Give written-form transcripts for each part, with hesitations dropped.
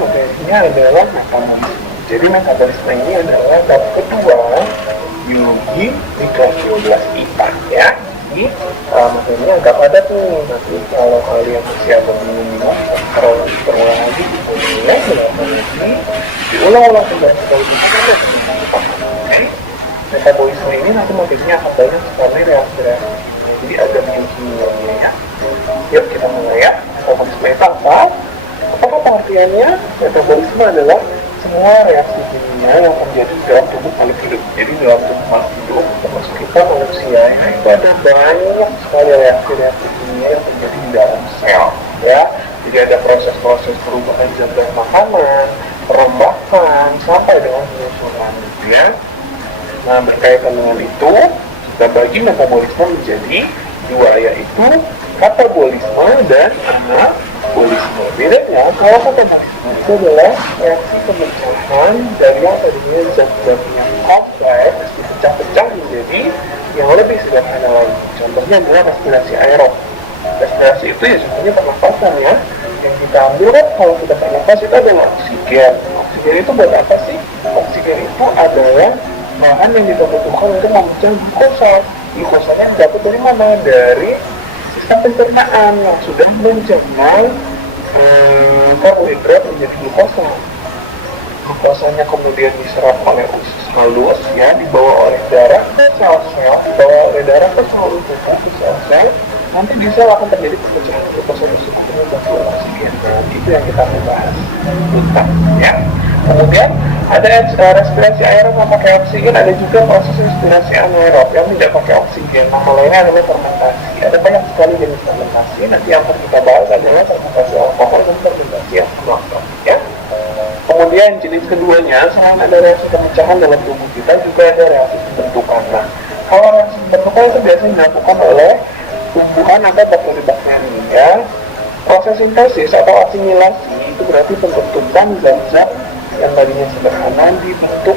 materinya adalah metabolisme. Jadi metabolisme ini adalah bab kedua biologi di kelas 12 IPA ya. Jadi materinya agak padat nih. Nanti kalau kalian masih ada minum terus berulang lagi diulang-ulang kembali kalau jadi metabolisme ini nanti materinya akan banyak sekali reaksi-reaksi. Jadi ada kimia ya. Yuk kita mulai ya. Metabolisme itu apa? Apa pengertiannya? Metabolisme adalah semua reaksi kimia yang terjadi dalam tubuh makhluk hidup. Jadi dalam tubuh makhluk hidup, termasuk kita manusia, itu ada banyak sekali reaksi-reaksi kimia yang terjadi di dalam sel. Ya, jadi ada proses-proses perubahan zat dan makanan, perombakan, sampai dengan penyusunan. Ya. Nah, berkaitan dengan itu, kita bagi metabolisme menjadi dua, yaitu katabolisme dan anabolisme. Bedanya, kalau katabolisme itu adalah reaksi pemecahan dari yang tadinya zat-zat yang kompleks dipecah-pecah menjadi yang lebih sederhana lagi. Contohnya adalah respirasi aerob. Respirasi itu ya sebenarnya pernapasan ya. Yang kita ambil kan kalau kita bernapas itu adalah oksigen. Oksigen itu buat apa sih? Oksigen itu adalah bahan yang kita butuhkan untuk memecah glukosa. Glukosanya dapat dari mana? Dari sistem pencernaan yang sudah mencerna karbohidrat menjadi glukosa. Glukosanya kemudian diserap oleh usus halus ya, dibawa oleh darah ke sel-sel, dibawa oleh darah ke seluruh tubuh ke sel-sel. Nanti di sel akan terjadi perpecahan glukosa tersebut menjadi oksigen. Itu yang kita bahas tentang ya. Kemudian ada respirasi aerob yang pakai oksigen, ada juga proses respirasi anaerob yang tidak pakai oksigen. Nama lainnya adalah fermentasi. Ada banyak sekali jenis fermentasi. Nanti yang akan kita bahas adalah fermentasi alkohol dan fermentasi alkohol. Ya. Kemudian jenis keduanya, selain ada reaksi pemecahan dalam tubuh kita, juga ada reaksi pembentukan. Nah, kalau reaksi pembentukan itu biasanya dilakukan oleh tumbuhan atau bakteri-bakteri ya. Proses sintesis atau asimilasi itu berarti pembentukan zat-zat yang tadinya sederhana dibentuk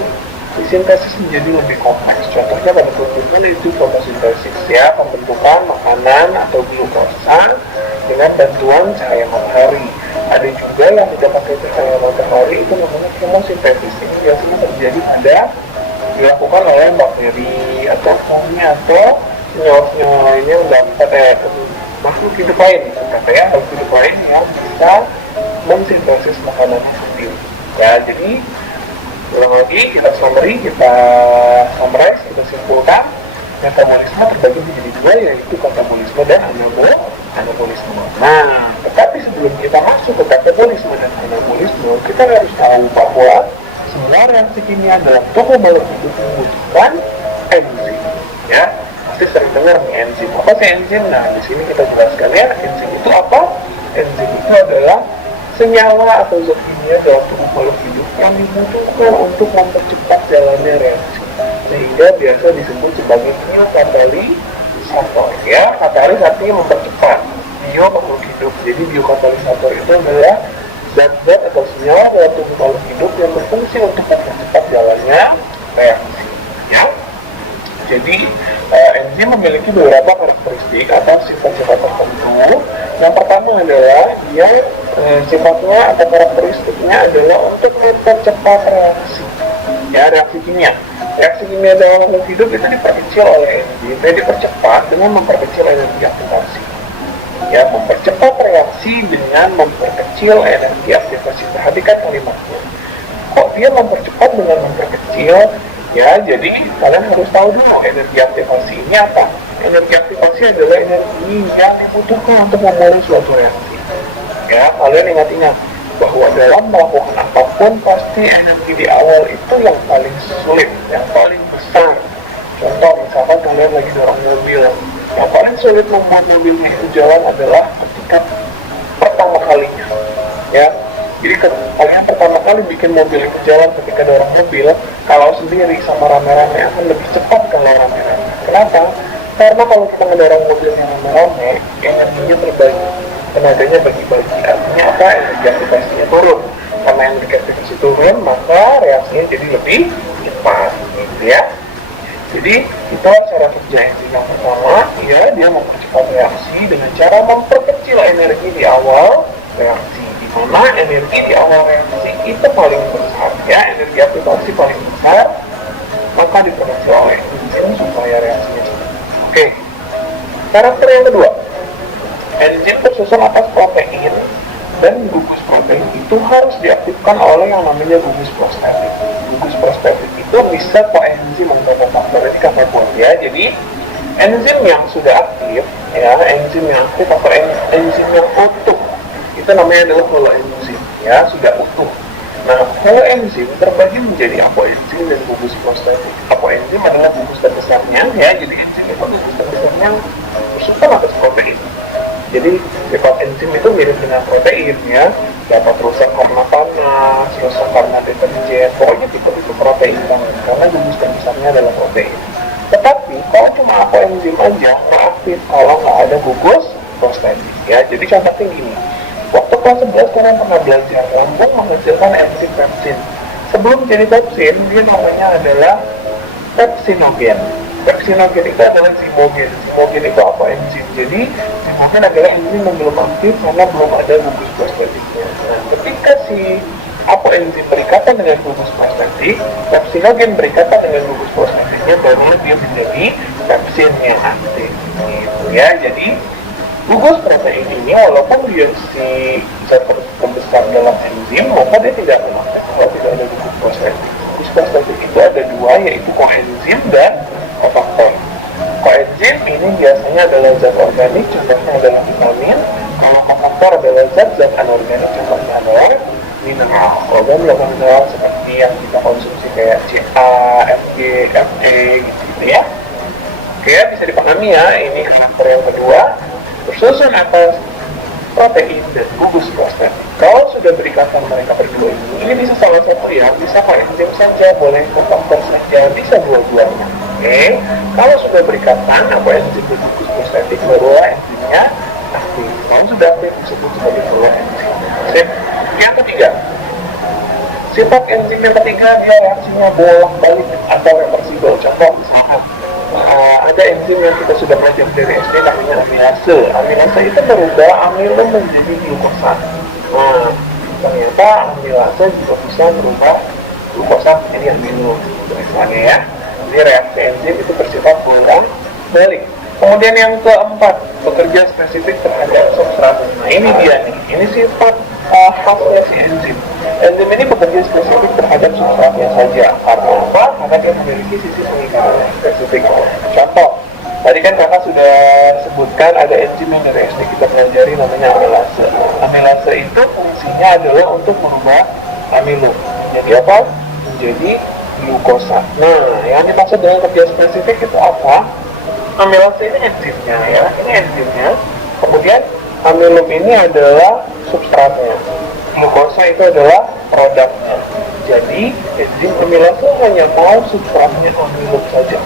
disintesis menjadi lebih kompleks. Contohnya pada pembentukan itu fotosintesis ya, pembentukan makanan atau glukosa dengan bantuan cahaya matahari. Ada juga yang tidak pakai cahaya matahari, itu namanya kemosintesis. Ini biasanya terjadi dilakukan oleh bakteri atau fungi atau senyawa-senyawa lainnya yang dapat makhluk hidup lain, makhluk hidup lain yang bisa mensintesis makanan sendiri. Ya, jadi ulang lagi kita summarize, kita simpulkan metabolisme terbagi menjadi dua, yaitu katabolisme dan anabolisme. Nah, tetapi sebelum kita masuk ke katabolisme dan anabolisme, kita harus tahu bahwa semua reaksi kimia dalam tubuh makhluk hidup membutuhkan enzim. Ya, pasti sering dengar nih enzim. Apa sih enzim? Nah, di sini kita jelaskan ya, enzim itu apa? Enzim itu adalah senyawa atau zat kimia dalam tubuh makhluk hidup yang dibutuhkan untuk mempercepat jalannya reaksi, sehingga biasa disebut sebagai biokatalisator ya. Katalis artinya mempercepat, bio makhluk hidup. Jadi biokatalisator itu adalah zat-zat atau senyawa dalam tubuh makhluk hidup yang berfungsi untuk mempercepat jalannya reaksi ya. Jadi enzim memiliki beberapa karakteristik atau sifat-sifat tertentu. Yang pertama adalah dia sifatnya atau karakteristiknya adalah untuk mempercepat reaksi ya, reaksi kimia. Reaksi kimia dalam makhluk hidup itu diperkecil oleh enzim, dan dipercepat dengan memperkecil energi aktivasi ya, mempercepat reaksi dengan memperkecil energi aktivasi. Perhatikan kalimatnya, kok dia mempercepat dengan memperkecil ya. Jadi kalian harus tahu dulu energi aktivasi ini apa. Energi aktivasi adalah energi yang dibutuhkan untuk memulai suatu reaksi ya. Kalian ingat-ingat bahwa dalam melakukan apapun pasti energi di awal itu yang paling sulit, yang paling besar. Contoh misalkan kalian lagi dorong mobil, yang paling sulit membuat mobilnya itu jalan adalah ketika pertama kalinya ya. Jadi kalian pertama kali bikin mobil itu jalan ketika dorong mobil, kalau sendiri sama rame-rame akan lebih cepat kalau rame-rame. Kenapa? Karena kalau kita ngedorong mobilnya rame-rame, energinya terbagi, tenaganya bagi-bagi. Artinya apa? Energi aktivasinya turun. Karena energi aktivasi turun, maka reaksinya jadi lebih cepat gitu ya. Jadi kita cara kerja enzim yang pertama ya, dia mempercepat reaksi dengan cara memperkecil energi di awal reaksi. mana energi di awal reaksi itu paling besar, ya, energi aktivasi paling besar, maka diproduksi oleh enzim supaya reaksinya. Oke, karakter yang kedua, enzim tersusun atas protein dan gugus protein itu harus diaktifkan oleh yang namanya gugus prostetik. Gugus prostetik itu bisa koenzim beberapa faktor ini kami buat, ya. Jadi enzim yang sudah aktif, ya, enzim yang aktif atau enzim yang utuh itu namanya adalah holoenzim, ya, sudah utuh. Nah, holoenzim terbagi menjadi apoenzim dan gugus prostetik. Apoenzim adalah gugus terbesarnya, ya, jadi enzim itu gugus terbesarnya bersusun atas protein. Jadi sifat enzim itu mirip dengan protein, ya, dapat rusak karena panas, rusak karena deterjen, pokoknya tipe protein banget, karena gugus terbesarnya adalah protein. Tetapi kalau cuma apoenzim aja, nggak aktif kalau nggak ada gugus prostetik, ya. Jadi contohnya gini. Waktu kelas 11 kalian pernah belajar lambung menghasilkan enzim pepsin. Sebelum jadi pepsin, dia namanya adalah pepsinogen. Pepsinogen itu adalah zimogen. Zimogen itu apa enzim? Jadi zimogen adalah enzim yang belum aktif karena belum ada gugus prostetiknya. Nah, ketika si apoenzim berikatan dengan gugus prostetik, pepsinogen berikatan dengan gugus prostetiknya, baru dia menjadi pepsin yang aktif. Gitu, ya. Jadi gugus protein ini walaupun dia si zat terbesar dalam enzim, maka dia tidak mengaktif kalau tidak ada gugus prostetik. Gugus prostetik itu ada dua, yaitu koenzim dan kofaktor. Koenzim ini biasanya adalah zat organik, contohnya adalah vitamin. Kalau kofaktor adalah zat-zat anorganik, contohnya adalah mineral. Logam-logam mineral seperti yang kita konsumsi kayak Ca, Fe, Fe, gitu ya. Oke, bisa dipahami, ya. Ini karakter yang kedua, bersusun atas protein dan gugus prostetik. Kalau sudah berikatan mereka berdua ini bisa salah satu, ya, bisa koenzim saja, boleh kofaktor saja, bisa dua-duanya. Oke, kalau sudah berikatan apoenzim dan gugus prostetik, barulah enzimnya aktif. Kalau sudah aktif disebut sebagai holoenzim. Sip. Yang ketiga, sifat enzim yang ketiga, dia reaksinya bolak-balik atau reversibel. Contoh misalkan ada enzim yang kita sudah belajar dari SD namanya amilase. Amilase itu merubah amilum menjadi glukosa. Nah, ternyata amilase juga bisa merubah glukosa menjadi amilum. Misalnya, ya. Jadi reaksi enzim itu bersifat bolak-balik. Kemudian yang keempat, bekerja spesifik terhadap substrat. Nah, ini dia nih. Ini sifat khasnya si enzim. Enzim ini bekerja spesifik terhadap substratnya saja. Karena apa? Karena dia memiliki sisi pengikatan yang spesifik. Contoh, tadi kan kakak sudah sebutkan ada enzim yang dari SD kita pelajari namanya amilase. Amilase itu fungsinya adalah untuk merubah amilum menjadi apa? Menjadi glukosa. Nah, yang dimaksud dengan kerja spesifik itu apa? Amilase ini enzimnya, ya. Ini enzimnya. Kemudian amilum ini adalah substratnya. Glukosa itu adalah produknya. Jadi enzim amilase hanya mau substratnya amilum saja.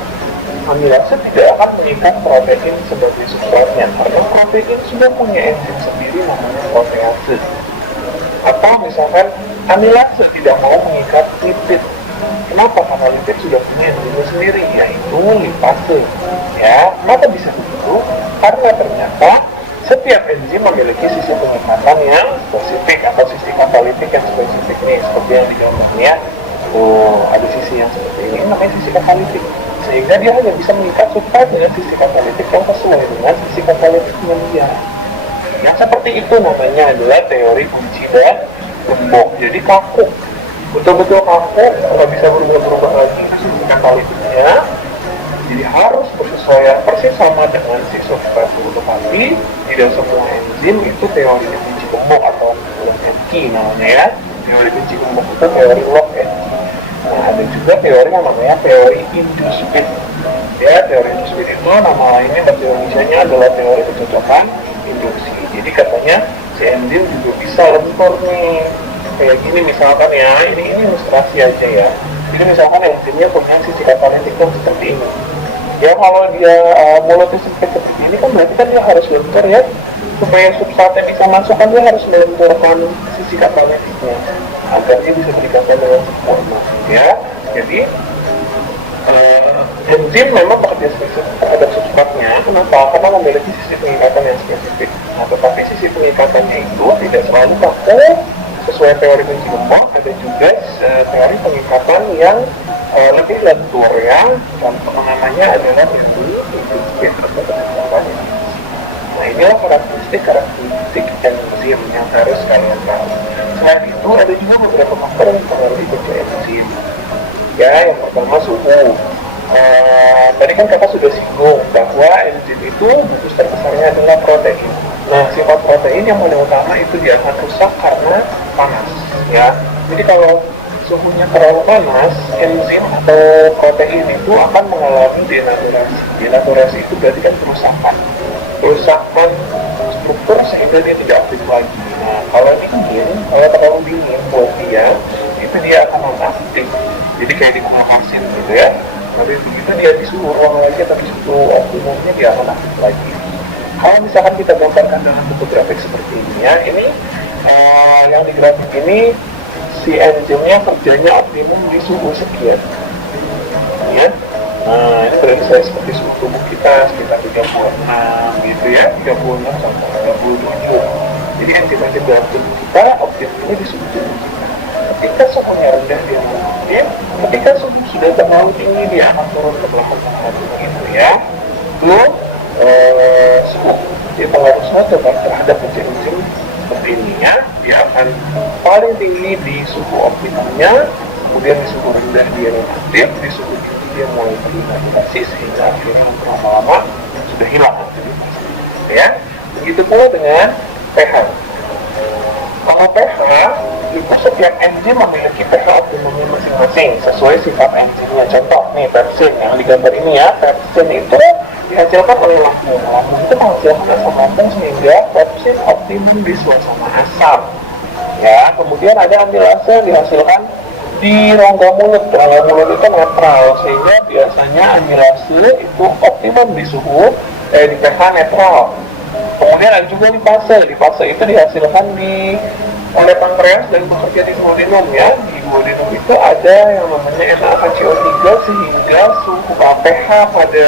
Amilase tidak akan mengikat protein sebagai substratnya karena protein sudah punya enzim sendiri namanya protease. Atau misalkan amilase tidak mau mengikat lipid. Kenapa? Karena lipid sudah punya enzimnya sendiri, yaitu lipase. Ya, maka bisa begitu karena ternyata setiap enzim memiliki sisi pengikatan yang spesifik atau sisi katalitik yang spesifik nih, seperti yang digambarnya. Ada sisi yang seperti ini namanya sisi katalitik, sehingga dia hanya bisa mengikat substrat dengan sisi katalitik yang sesuai dengan sisi katalitiknya dia. Yang seperti itu namanya adalah teori kunci dan gembok. Jadi kaku, betul-betul kaku, nggak bisa berubah-berubah lagi sisi katalitiknya. Jadi harus bersesuaian persis sama dengan si substrat itu. Tapi tidak semua enzim itu teori kunci gembok atau key namanya, ya. Teori kunci gembok itu teori lock, ya. Nah, ada juga teori yang namanya teori induced speed. Ya, teori induced speed itu nama lainnya bahasa Indonesianya adalah teori kecocokan induksi. Jadi katanya si enzim juga bisa lentur nih. Kayak gini misalkan, ya, ini ilustrasi aja, ya. Jadi misalkan enzimnya punya sisi katalitik yang seperti ini. Ya, kalau dia mulutnya sempit seperti ini kan berarti kan dia harus lentur, ya. Supaya substratnya bisa masuk kan dia harus melenturkan sisi katalitiknya agar dia bisa berikatan dengan sempurna, ya. Jadi Enzim memang bekerja spesifik terhadap substratnya. Kenapa? Karena memiliki sisi pengikatan yang spesifik. Nah, tetapi sisi pengikatannya itu tidak selalu kaku sesuai teori kunci gemuk. Ada juga teori pengikatan yang lebih lentur ya. Contoh namanya adalah yang Nah, inilah karakteristik enzim yang harus kalian tahu. Selain itu, ada juga beberapa faktor yang mempengaruhi kerja enzim. Ya, yang pertama suhu. Tadi kan kakak sudah singgung bahwa enzim itu booster besarnya adalah protein. Nah, sifat protein yang paling utama itu dia akan rusak karena panas. Ya, jadi kalau suhunya terlalu panas, enzim atau protein itu akan mengalami denaturasi. Denaturasi itu berarti kan kerusakan struktur sehingga dia tidak aktif lagi. Nah, kalau terlalu dingin buat dia, itu dia akan non-aktif. Jadi kayak di mesin gitu ya. Tapi begitu dia di suhu ruang lagi atau di suhu optimumnya dia akan aktif lagi. Kalau misalkan kita gambarkan dalam bentuk grafik seperti ini ya, ini yang di grafik ini si enzimnya kerjanya optimum di suhu sekian. Ya. Nah, ini berarti saya seperti suhu tubuh kita sekitar 36 gitu ya, 36 sampai 37. Jadi enzim-enzim dalam tubuh kita optimumnya di suhu tubuh kita. Ketika suhunya rendah dia aktif, ketika suhu sudah terlalu tinggi dia akan turun ke belakang gitu ya. Belum suhu dia pengaruh suatu terhadap enzim-enzim seperti ini ya, dia akan paling tinggi di suhu optimumnya, kemudian di suhu rendah dia aktif, di suhu tinggi dia mulai terdenaturasi sehingga akhirnya lama-lama sudah hilang ya. Begitu pula dengan pH. Kalau pH itu setiap enzim memiliki pH optimumnya masing-masing sesuai sifat enzimnya. Contoh nih pepsin yang digambar ini ya, pepsin itu dihasilkan oleh lambung. Lambung itu menghasilkan asam lambung sehingga pepsin optimum di suasana asam. Ya, kemudian ada amilase yang dihasilkan di rongga mulut. Rongga mulut itu netral sehingga biasanya amilase itu optimum di suhu di pH netral. Kemudian ada juga lipase. Lipase itu dihasilkan oleh pankreas dan bekerja di duodenum ya. Di duodenum itu ada yang namanya NaCO3 sehingga suhu pH pada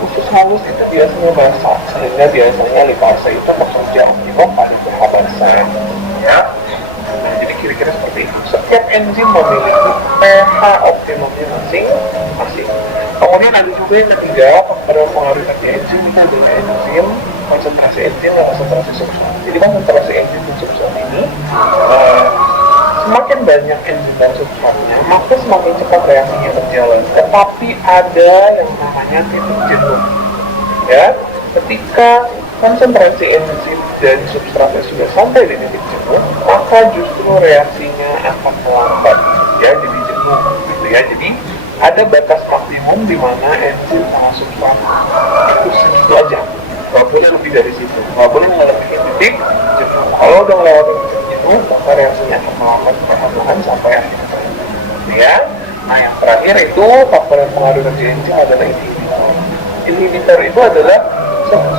usus halus itu biasanya basah, sehingga biasanya lipase itu bekerja optimum pada pH basah ya. Nah, jadi kira-kira seperti itu. Setiap enzim memiliki pH optimumnya masing-masing. Kemudian ada juga yang ketiga, faktor yang mempengaruhi enzim itu adalah enzim, konsentrasi enzim dan konsentrasi substrat. Jadi konsentrasi enzim dan substrat ini semakin banyak enzim dan substratnya, maka semakin cepat reaksinya berjalan. Tetapi ada yang namanya titik jenuh. Ya, ketika konsentrasi enzim dan substratnya sudah sampai di titik jenuh, maka justru reaksinya akan melambat. Ya, jadi jenuh gitu ya. Jadi ada batas maksimum di mana enzim sama substrat itu segitu aja. Nggak boleh lebih dari situ. Nggak boleh melebihi titik jenuh. Kalau udah melewati titik jenuh, maka reaksinya akan melambat perlahan sampai akhirnya. Ya. Nah, yang terakhir itu faktor yang mempengaruhi kerja enzim adalah inhibitor. Inhibitor itu adalah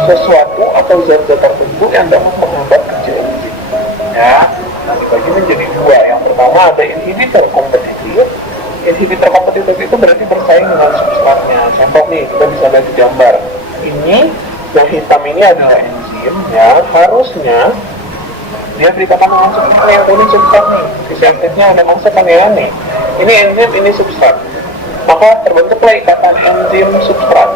sesuatu atau zat-zat tertentu yang dapat menghambat kerja enzim. Ya, dibagi menjadi dua. Yang pertama ada inhibitor kompetitif. Inhibitor kompetitif itu berarti bersaing dengan substratnya. Contoh nih, kita bisa lihat di gambar. Ini yang hitam ini adalah enzim ya, harusnya dia berikatan dengan substrat yang kuning substrat nih. Sisi aktifnya ada masukkan ya nih. Ini enzim, ini substrat. Maka terbentuklah ikatan enzim substrat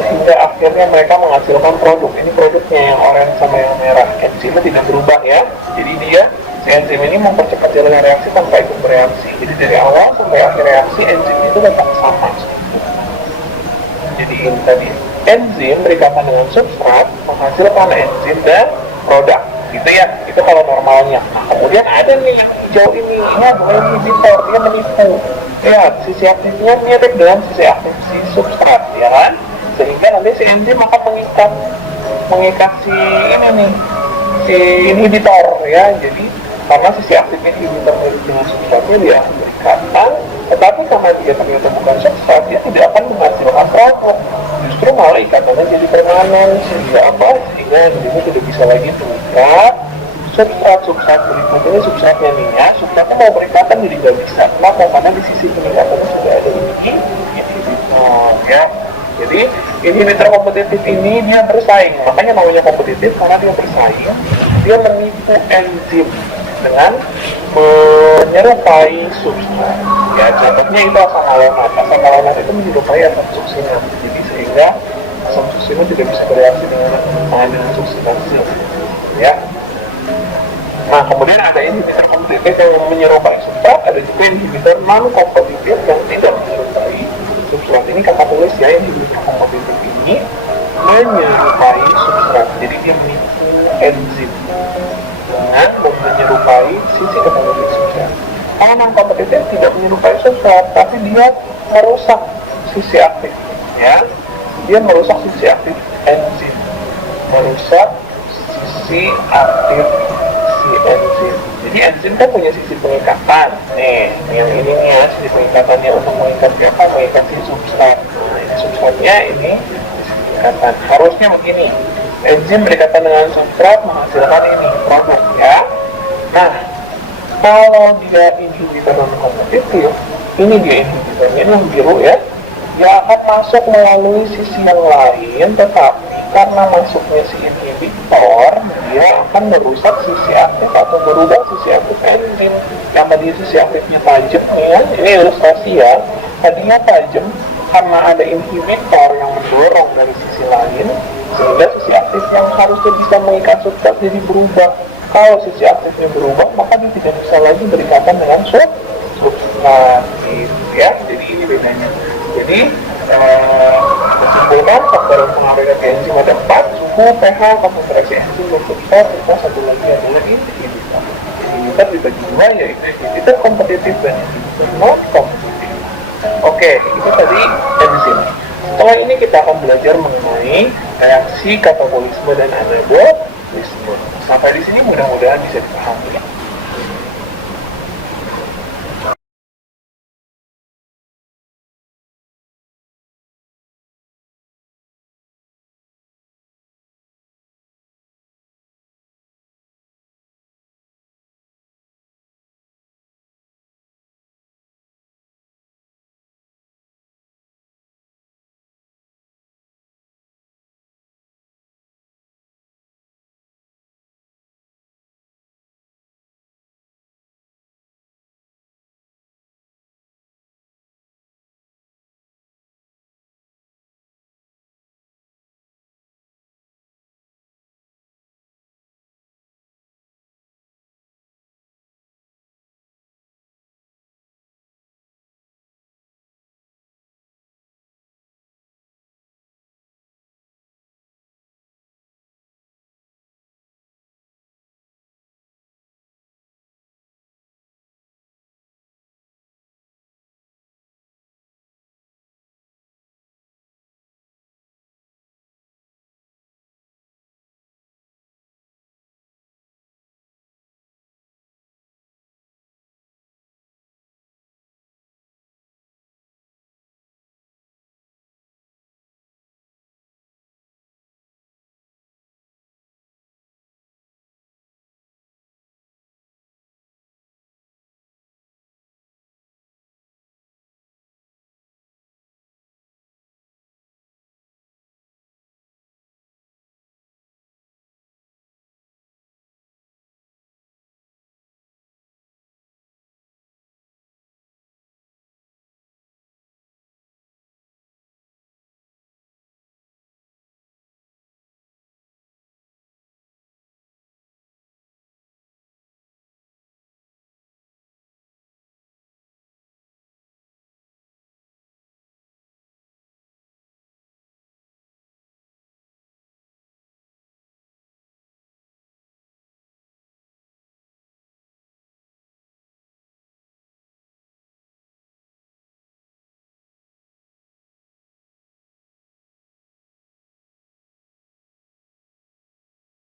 sehingga akhirnya mereka menghasilkan produk. Ini produknya yang oranye sama yang merah. Enzimnya tidak berubah ya. Jadi dia si enzim ini mempercepat jalannya reaksi tanpa ikut bereaksi. Jadi dari awal sampai akhir reaksi enzim itu tetap sama. Jadi ini tadi enzim berikatan dengan substrat menghasilkan enzim dan produk. Gitu ya. Itu kalau normalnya. Nah, kemudian ada nih yang hijau ini adalah inhibitor, dia menipu. Lihat, sisi aktifnya mirip dengan sisi aktif si substrat, ya kan? Sehingga nanti si enzim akan mengikat si ini nih, si inhibitor ya. Jadi karena sisi aktif inhibitor dengan substratnya dia akan berikatan, tetapi karena dia ternyata bukan substrat, dia tidak akan menghasilkan produk. Justru malah ikatannya jadi permanen sehingga sehingga enzimnya tidak bisa lagi terikat. Substrat berikutnya substratnya nih ya, substratnya mau berikatan jadi nggak bisa. Kenapa? Karena di sisi penikatannya sudah ada inhibitor. ya. Jadi inhibitor kompetitif ini dia bersaing, makanya namanya kompetitif karena dia bersaing, dia menipu enzim dengan menyerupai substrat. Ya, contohnya itu asam malonat. Asam malonat itu menyerupai asam suksinat, jadi sehingga asam suksinat tidak bisa bereaksi dengan suksinasi. Ya. Nah, kemudian ada inhibitor kompetitif yang menyerupai substrat, ada juga inhibitor non kompetitif yang tidak menyerupai substrat. Ini kakak tulis ya, inhibitor kompetitif ini menyerupai substrat, jadi dia menipu enzim dengan menyerupai sisi katalis substrat. Kalau non kompetitif tidak menyerupai substrat, tapi dia merusak sisi aktif, ya, dia merusak sisi aktif enzim, merusak sisi aktif si enzim. Jadi enzim kan punya sisi pengikatan. Nih, yang ini nih ya, sisi pengikatannya untuk mengikat apa? Mengikat si substrat. Nah, ini substratnya, ini sisi pengikatan. Harusnya begini. Enzim berikatan dengan substrat menghasilkan ini produk ya. Nah, kalau dia inhibitor non kompetitif, ini dia inhibitornya, ini yang biru ya. Dia akan masuk melalui sisi yang lain, tetapi karena masuknya si inhibitor, dia akan merusak sisi aktif atau berubah sisi aktif enzim. Yang tadi sisi aktifnya tajam ya, ini ilustrasi ya. Tadinya tajam karena ada inhibitor yang mendorong dari sisi lain, sehingga sisi aktif yang harusnya bisa mengikat substrat jadi berubah. Kalau sisi aktifnya berubah, maka dia tidak bisa lagi berikatan dengan substrat, ya. Jadi ini bedanya. Jadi kesimpulan faktor yang mengaruhi enzim ada 4: suhu, pH, konsentrasi enzim dan substrat. Serta satu lagi adalah inhibitor. Inhibitor dibagi dua, yaitu inhibitor kompetitif dan inhibitor non kompetitif. Oke, itu tadi enzim. Setelah ini kita akan belajar mengenai reaksi katabolisme dan anabolisme. Sampai di sini mudah-mudahan bisa dipahami.